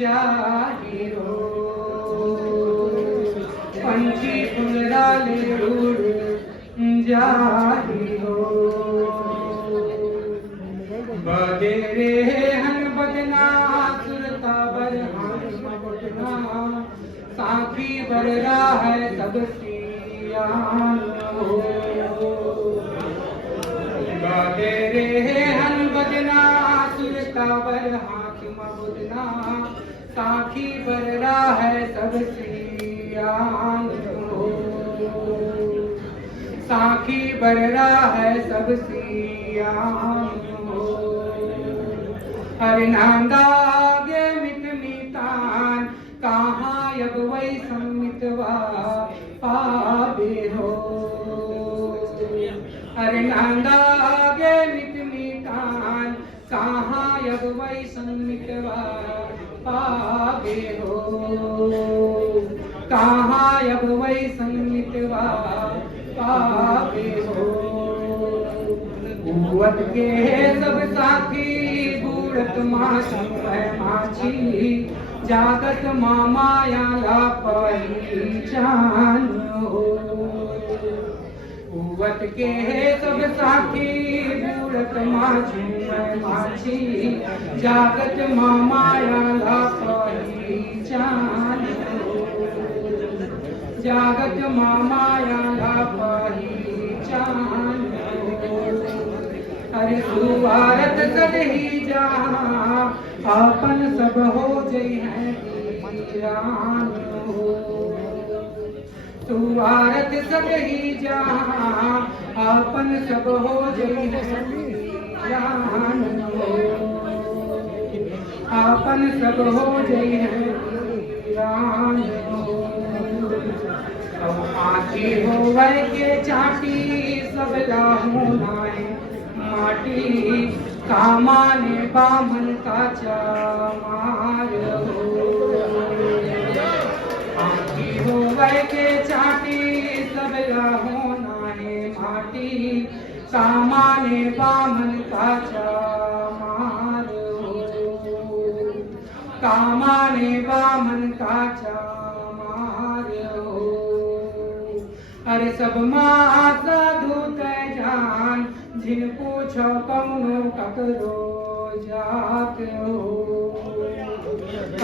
जाहिरो पंछी फुलराले उड़ जाहिरो बदेरे हन बदना सुरता बरना साखी बररा है सब सियान बदेरे हन बदना सुरता बरहा बुदना साखी बररा है सब सियान साखी बररा है सब सियान हर नांदागे मित मितान कहाँ अब वही सम्मितवा पावे हो हर नांदागे मित मितान कहाँ अब वही सम्मितवा पावे हो कहाँ अब वही सम्मितवा पावे हो कुवत के सब साथी बूढ़त माछी जागत माया ला पहचान हो कुवत के सब साथी बूढ़त माछी जागत माया ला पहचान जागत माया ला पहचान अरे सुवारत सदही जहाँ आपन सब हो जई है वीरान हो सुवारत सदही जहाँ आपन सब हो जई है वीरान हो आपन सब हो जई है वीरान हो आखी हो वह के चाटी सब लाहू नाए माटी कामाने बामन का चामार हो आखी हो वह के चाटी सब लाहू नाए माटी कामाने बामन का चामार हो कामाने बामन का चामार हो अरे सब माँ साधु तय जान जिन पूछो कौनो ककरो जात हो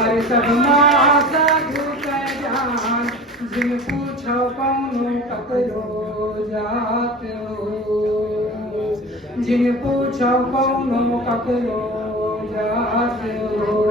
अरे सब माँ साधु तय जान जिन पूछो कौनो ककरो जात हो जिन पूछो कौनो ककरो जात हो